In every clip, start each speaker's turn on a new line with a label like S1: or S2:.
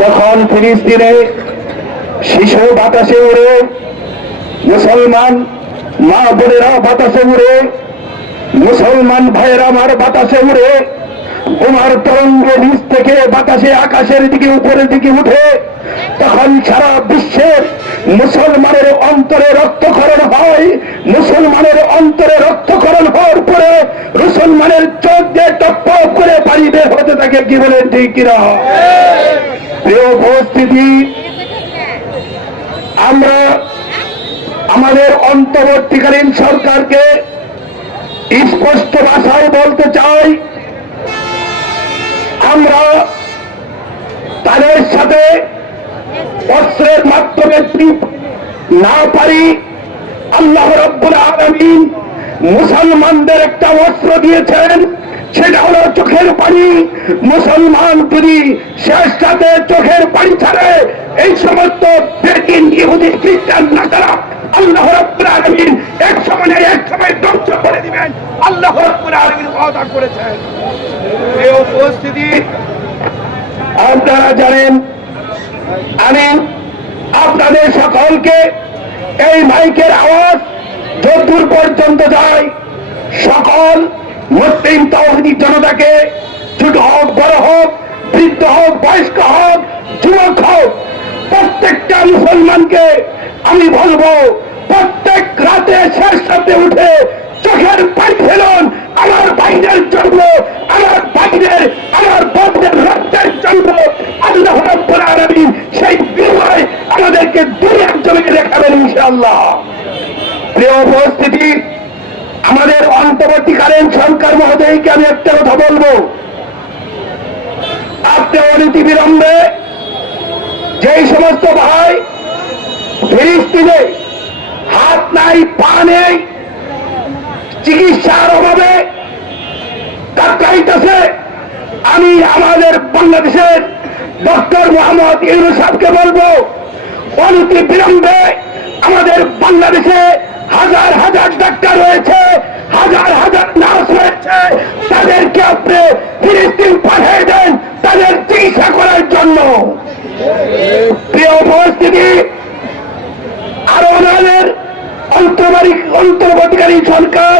S1: যখন ফিলিস্তিনে শিশু বাতাসে উড়ে, মুসলমান মা বোনেরা বাতাসে উড়ে, মুসলমান ভাইয়েরা আমার বাতাসে উড়ে বোমার তরঙ্গে নিচ থেকে বাতাসে আকাশের দিকে, উপরের দিকে উঠে, তখন সারা বিশ্বের মুসলমানের অন্তরে রক্তক্ষরণ হয়। মুসলমানের অন্তরে রক্তক্ষরণ হওয়ার পরে মুসলমানের চোখ দিয়ে টপ করে পানি বের হতে থাকে, কি বলেন ঠিক কিনা? প্রিয় উপস্থিতি, আমরা আমাদের অন্তর্বর্তীকালীন সরকারকে স্পষ্ট ভাষায় বলতে চাই, আমরা তাদের সাথে অস্ত্রের মাধ্যমে না পারি। আল্লাহ রব্বুল আলমিন মুসলমানদের একটা অস্ত্র দিয়েছেন। সেটা হলো চোখের পানি। মুসলমান যদি শেষ রাতে চোখের পানি ছাড়ে এই সমস্ত বেদিন ইহুদি খ্রিস্টান নাসারা আল্লাহ রব্বুল আলমিন এক সময় এক সময় ধ্বংস করে দিবেন। আল্লাহ রব্বুল আলমিন ওয়াদা করেছেন।
S2: এই উপস্থিতি
S1: আপনারা জানেন আমি আপনাদের সকলকে এই মাইকের আওয়াজ যদূর পর্যন্ত যায় মুসলিম তহবিদি জনতাকে ছোট হোক, বড় হোক, বৃদ্ধ হোক, বয়স্ক হোক, যুবক হোক, প্রত্যেকটা মুসলমানকে আমি বলব, প্রত্যেক রাতে শেষ রাতে উঠে চোখের পানি ফেলুন, আমার বাইরের জন্য আমার বাইরের আমার বন্ধের রক্তের জন্য আল্লাহ রব্বুল আলামিন সেই বিনিময় আমাদেরকে দুনিয়ার জমিনে দেখাবেন ইনশাআল্লাহ। প্রিয় উপস্থিতি আমাদের অন্তর্বর্তীকালীন সরকার মহোদয়কে আমি একটা কথা বলব। আপনি অনীতি বিলম্বে যেই সমস্ত ভাই ফিলিস্তিনে হাত নাই, পা নেই, চিকিৎসার অভাবে কাকাইতেছে আমি আমাদের বাংলাদেশের ডক্টর মোহাম্মদ ইউনুস সাহেবকে বলব, অনতি বিলম্বে আমাদের বাংলাদেশে হাজার হাজার ডাক্তার রয়েছে হাজার হাজার নার্স রয়েছে তাদেরকে আপনি ফিলিস্তিন পাঠিয়ে দেন তাদের চিকিৎসা করার জন্য প্রিয় উপস্থিতি আরও আমাদের অন্তর্বারী অন্তর্বর্তীকালীন সরকার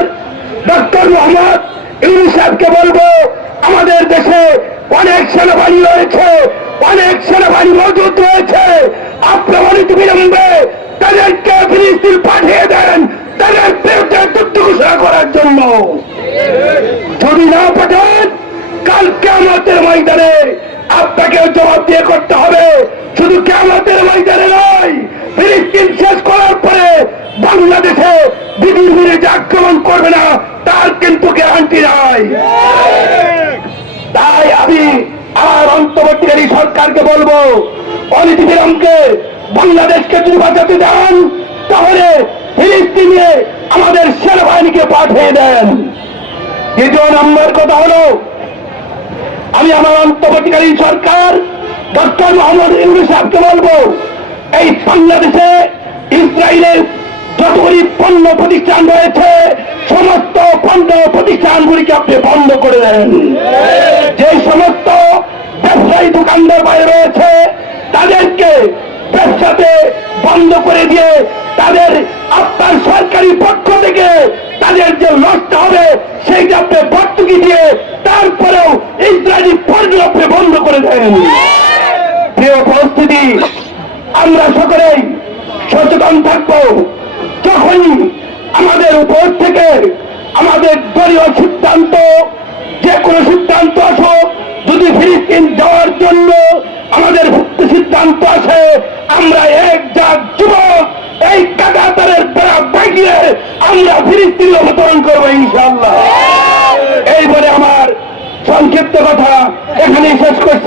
S1: ডক্টর মোহাম্মদ ইউনুস সাহেবকে বলব, আমাদের দেশে অনেক সেনাবাহিনী রয়েছে, অনেক সেনাবাহিনী মজুদ রয়েছে। আপনার বিলম্বে তাদেরকে ফিলিস্তিন পাঠিয়ে দেন, তাদের বিরুদ্ধে যুদ্ধ ঘোষণা করার জন্য। যদি না পাঠান কাল কেমতের ময়দানে আপনাকে জবাব দিয়ে করতে হবে। শুধু কেমতের ময়দানে নয়, ফিলিস্তিন শেষ করার পরে যে আক্রমণ করবে না, তার কিন্তু গ্যারান্টি নাই। তাই আমি আমার অন্তর্বর্তীকারী সরকারকে বলব অনীতি বিলম্বকে বাংলাদেশকে যদি দেন, তাহলে ফিলিস্তিনে আমাদের সেনাবাহিনীকে পাঠিয়ে দেন। দ্বিতীয় নম্বর কথা হলো, আমি আমার অন্তর্বর্তীকালীন সরকার ডক্টর মোহাম্মদ ইউনুস সাহেবকে বলব, এই বাংলাদেশে ইসরায়েলের যতগুলি পণ্য প্রতিষ্ঠান রয়েছে, সমস্ত পণ্য প্রতিষ্ঠানগুলিকে আপনি বন্ধ করে দেন। যে সমস্ত ব্যবসায়ী দোকানদার বাইরে রয়েছে, তাদেরকে ব্যবসাতে বন্ধ করে দিয়ে তাদের আপনার সরকারি পক্ষ থেকে তাদের যে নষ্ট হবে, সেইটা আপনি ভর্তুকি দিয়ে তারপরেও ইসরায়েলি পণ্য আপনি বন্ধ করে দেন। প্রিয় উপস্থিতি, আমরা সকলেই সচেতন থাকব। যখনই আমাদের উপর থেকে আমাদের দলীয় সিদ্ধান্ত যে কোনো সিদ্ধান্ত আসুক যদি ফিলিস্তিন যাওয়ার জন্য আমাদের সিদ্ধান্ত আসে আমরা এক জাত যুবক এই কাকাতারের বেড়া বাগিয়ে আমরা ফিলিস্তিন অবতরণ করব ইনশাল্লাহ এই বলে আমার সংক্ষিপ্ত কথা এখানেই শেষ করছি।